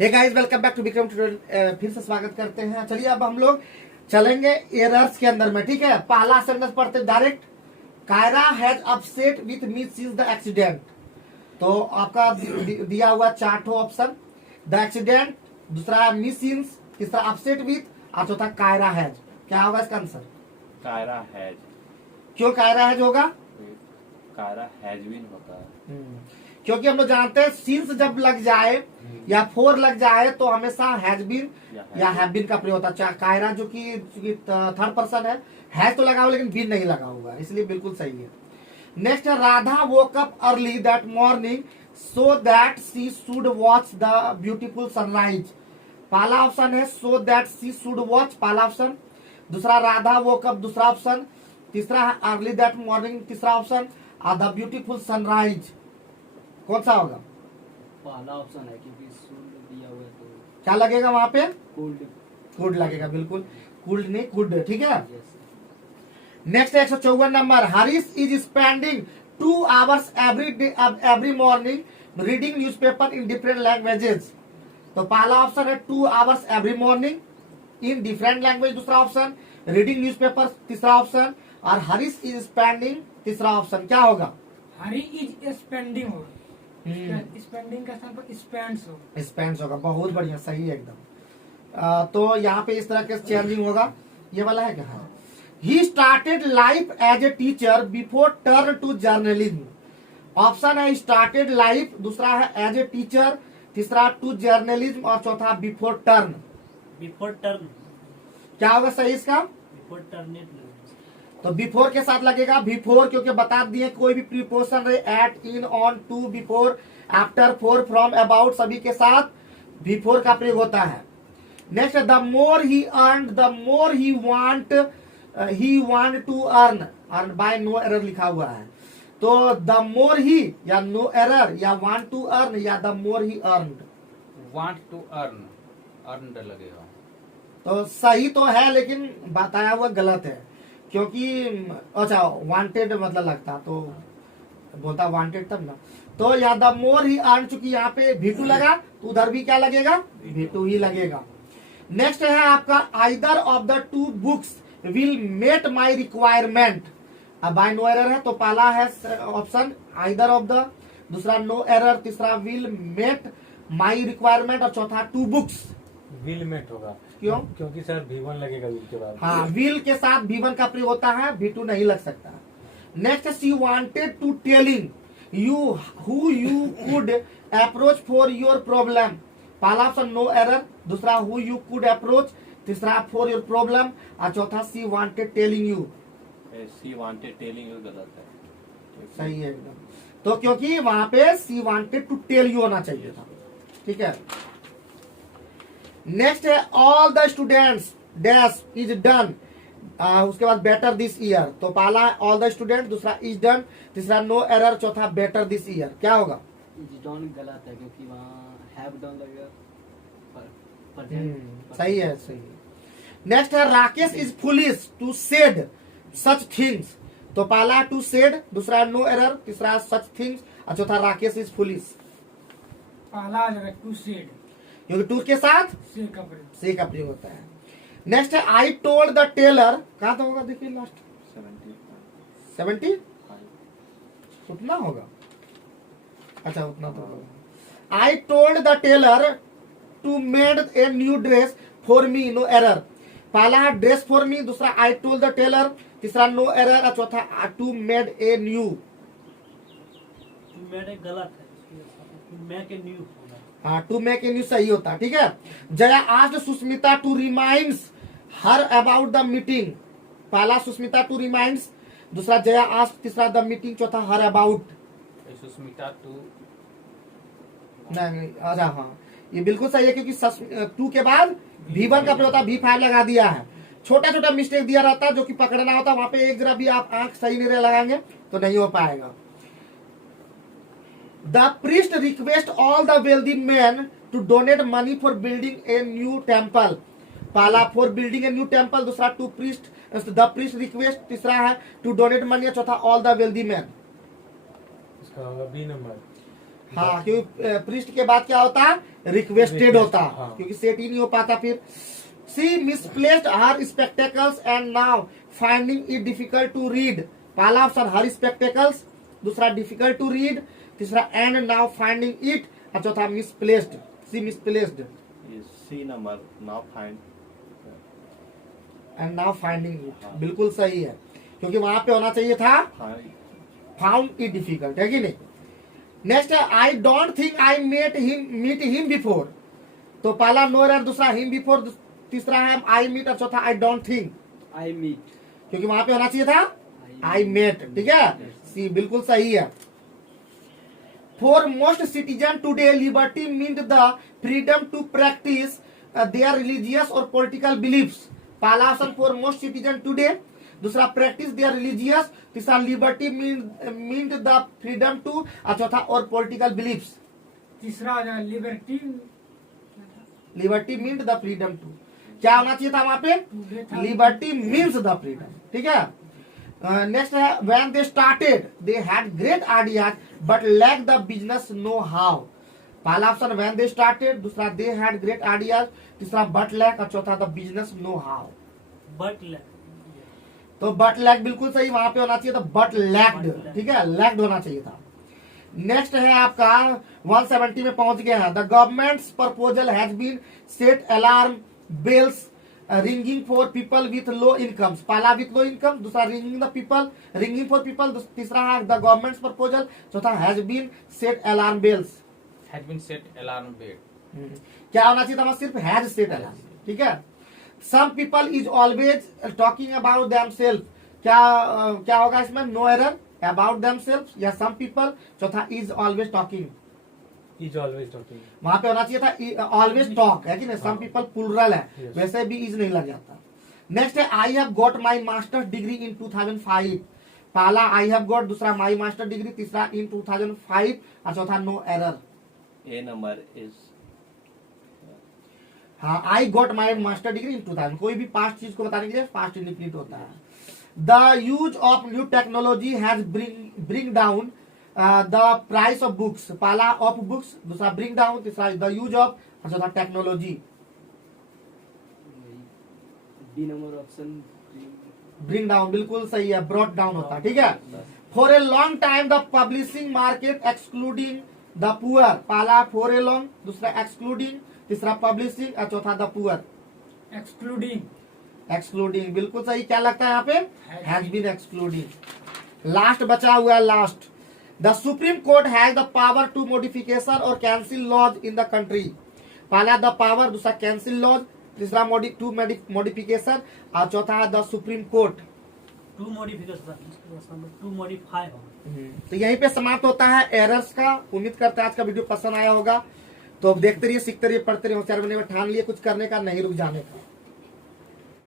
Hey guys, welcome back to Vikram tutorial. फिर से स्वागत करते हैं। चलिए अब हम लोग चलेंगे एरर्स के अंदर में। ठीक है, पहला सेंटेंस पढ़ते direct. Kyra has upset with me since the accident. तो आपका दिया हुआ चार्टो ऑप्शन, द एक्सीडेंट, दूसरा मी सिंस, तीसरा अपसेट विथ और चौथा कायरा हैज। क्या होगा इसका आंसर? कायरा हैज। क्यों कायरा हैज होगा? कायरा हैज बीन होता है। क्योंकि हम लोग जानते हैं सिंस जब लग जाए या फोर लग जाए तो हमेशा हैज बीन या हैव बीन का प्रयोग होता है। कायरा जो कि थर्ड पर्सन है, हैज तो लगा हुआ लेकिन बीन नहीं लगा हुआ, इसलिए बिल्कुल सही है। नेक्स्ट है Radha woke up early that morning so that she should watch the beautiful sunrise. पहला ऑप्शन है so that she should watch, पहला ऑप्शन। दूसरा राधा वोक अप, दूसरा ऑप्शन। तीसरा है अर्ली दैट मॉर्निंग, तीसरा ऑप्शन। और द ब्यूटीफुल सनराइज कौन सा होगा? पहला ऑप्शन है क्योंकि शुड दिया हुआ है तो क्या लगेगा वहां पे? कुड लगेगा, बिल्कुल कुड नहीं कुड। ठीक है, yes. Next 154 number. Harish is spending 2 hours every morning reading newspaper in different languages. तो पहला ऑप्शन है 2 hours every morning in different language, दूसरा ऑप्शन। रीडिंग न्यूज़पेपर, तीसरा ऑप्शन। और हरीश इज स्पेंडिंग, तीसरा ऑप्शन। क्या होगा? हरी इज स्पेंडिंग होगा। स्पेंडिंग का स्थान पर स्पेंड्स होगा। स्पेंड्स होगा, बहुत बढ़िया, सही है एकदम। तो यहाँ पे इस तरह के चेंजिंग होगा। ये वाला है क्या? हाँ। He started life as a teacher before turn to journalism. Option है स्टार्टेड लाइफ, दूसरा है एज ए टीचर, तीसरा टू जर्नलिज्म और चौथा बिफोर टर्न। Before turn. क्या होगा सही इसका? Before turn. तो बिफोर के साथ लगेगा बिफोर, क्योंकि बता दिए कोई भी प्रीपोजिशन रहे, at, in, on, to, before, after, for, from, about, सभी के साथ बिफोर का प्रयोग होता है। Next, the more he earn, the more he want to earn by no error लिखा हुआ है। तो द मोर ही या नो एरर या वांट टू अर्न या the more he earn. Want to earn, earn लगेगा। तो सही तो है लेकिन बताया हुआ गलत है, क्योंकि अच्छा वांटेड मतलब लगता तो बोलता वांटेड तब ना। तो या द मोर ही अर्न, चूंकि यहाँ पे V2 लगा तो उधर भी क्या लगेगा? V2 ही लगेगा। नेक्स्ट है आपका either of the two books will met my requirement. अब बाय नो एरर है तो पहला है ऑप्शन आइदर ऑफ द, दूसरा नो एरर, तीसरा विल मेट माई रिक्वायरमेंट और चौथा टू बुक्स। विल मेट होगा। क्यों? क्योंकि सर V1 लगेगा विल के बाद। हाँ, विल के साथ V1 का प्रयोग होता है, V2 नहीं लग सकता। Next, she wanted to telling you who you could approach for your problem. पहला ऑप्शन नो एरर, दूसरा हु यू कुड अप्रोच, तीसरा फॉर योर प्रॉब्लम और चौथा she wanted telling you. She wanted telling you गलत है। सही है एकदम। तो क्योंकि वहां पे she wanted to tell you होना चाहिए था। ठीक है, नेक्स्ट है all the students dash is done, उसके बाद बेटर दिस ईयर। तो पहला है ऑल द स्टूडेंट, दूसरा इज डन, तीसरा नो एरर, चौथा बेटर दिस ईयर। क्या होगा? इज डन गलत है क्योंकि वहाँ हैव डन लगेगा। सही है, सही है। नेक्स्ट है Rakesh is foolish to said such things. तो पहला टू सेड, दूसरा नो एरर, तीसरा सच थिंग्स और चौथा राकेश इज फुलिश। पहला आ जाएगा टू सेड, क्योंकि टू के साथ से का प्रयोग। से का प्रयोग होता है। नेक्स्ट है आई टोल्ड द टेलर। कहा तो होगा, देखिए लास्ट 70 उतना होगा। अच्छा उतना तो होगा। I told the tailor to made a new dress for me, no error. पहला है ड्रेस फॉर मी, दूसरा आई टोल्ड द टेलर, तीसरा नो एरर और चौथा टू मेड ए न्यू। मेरे गलत है, मेक ए न्यू। हाँ, टू मेक ए न्यू सही होता है। ठीक है, Jaya asked Sushmita to reminds her about the meeting. पहला सुष्मिता टू रिमाइंड्स, दूसरा जया आस्क्ड, तीसरा द मीटिंग, चौथा हर अबाउट। सुष्मिता टू नहीं, अच्छा हाँ, ये बिल्कुल सही है क्योंकि टू के बाद V1 का प्रयोग होता है, V5 लगा दिया है। छोटा छोटा मिस्टेक दिया रहता है जो कि पकड़ना होता है, वहां पे एक जरा भी आप आंख सही नहीं लगाएंगे तो नहीं हो पाएगा। The priest request all the wealthy men to donate money for building a new temple। पहला for building a new temple, दूसरा to priest, the priest request, तीसरा है to donate money, चौथा all the wealthy men। इसका होगा B number. हाँ, क्योंकि पृष्ठ के बाद क्या होता रिक्वेस्टेड होता, हाँ। क्योंकि सेट ही नहीं हो पाता फिर। She misplaced her spectacles and now finding it difficult to read. पहला ऑप्शन हर स्पेक्टेकल्स, दूसरा डिफिकल्ट टू रीड, तीसरा एंड नाउ फाइंडिंग इट, और चौथा मिसप्लेस्ड, सी मिसप्लेस्ड ये she number now find and now finding it, बिल्कुल सही है, क्योंकि वहां पे होना चाहिए था फाउंड इट डिफिकल्ट, है कि नहीं। नेक्स्ट है I don't think I meet him before. तो पहला नो एरर, दूसरा हिम बिफोर, तीसरा है आई मीट और चौथा I don't think, I meet, क्योंकि वहां पे होना चाहिए था आई मेट, ठीक है, सी बिल्कुल सही है। For most citizen today liberty means the freedom to practice their religious और पॉलिटिकल बिलीफ्स। पहला option for most citizen today, दूसरा प्रैक्टिस देयर रिलीजियस, तीसरा liberty means the freedom to, और चौथा और पॉलिटिकल बिलीफ्स। तीसरा आ जाए liberty, liberty means the freedom to, क्या होना चाहिए था वहां पे लिबर्टी मीन्स द फ्रीडम, ठीक है। नेक्स्ट है when they started they had great ideas but lack the business know how. पहला ऑप्शन व्हेन दे स्टार्टेड, दूसरा दे हैड ग्रेट आइडियाज, तीसरा बट लैक और चौथा the business know how. But तो but lack बिल्कुल सही, वहां पे होना चाहिए था बट लैक्ड, ठीक है, लैक्ड होना चाहिए था। नेक्स्ट है आपका 170 में पहुंच गया है। The government's proposal has been set alarm bells ringing for people with low incomes. पहला विथ लो इनकम, दूसरा रिंगिंग फॉर पीपल, तीसरा है द गवर्नमेंट्स प्रपोजल, चौथा has been set alarm bells. Had been set alarm bell. क्या होना चाहिए था, सिर्फ हैज सेट अलार्म, ठीक है। Some people is always talking about themselves, क्या होगा इसमें, नो एरर, अबाउट देमसेल्फ या सम पीपल, चौथा is always talking, is always talking, वहां पे होना चाहिए था ऑलवेज टॉक, है कि नहीं, सम पीपल प्लूरल है, Yes. वैसे भी इज नहीं लग जाता। नेक्स्ट है I have got my masters degree in 2005। पहला आई हैव गॉट, दूसरा माई मास्टर डिग्री, तीसरा इन 2005 और चौथा no error. A number is हाँ, I got my master degree in 2000, कोई भी पास्ट चीज को बताने के लिए पास्ट इंडिफिनिट होता है। The use of new technology has bring down the price of books. पहला ऑफ बुक्स, दूसरा ब्रिंग डाउन, तीसरा द यूज ऑफ और चौथा technology. D number option, bring down बिल्कुल सही है, ब्रॉट डाउन होता है, ठीक है। For a long time the publishing market excluding the poor. पहला फॉर ए लॉन्ग, दूसरा एक्सक्लूडिंग, तीसरा पब्लिशिंग और चौथा द पुअर। एक्सक्लूडिंग बिल्कुल सही, क्या लगता है यहाँ पे, हैज बीन एक्सक्लूडिंग। लास्ट बचा हुआ है, last the supreme court has the power to modification और cancel laws in the country. पहला द पावर, दूसरा कैंसिल लॉज, तीसरा टू मॉडिफिकेशन और चौथा है the supreme court. To modify होगा। तो यहीं पे समाप्त होता है एरर्स का। उम्मीद करते हैं आज का वीडियो पसंद आया होगा। तो अब देखते रहिए, सीखते रहिए, पढ़ते रहिए, होशियार बनने में ठान लिए कुछ करने का, नहीं रुक जाने का।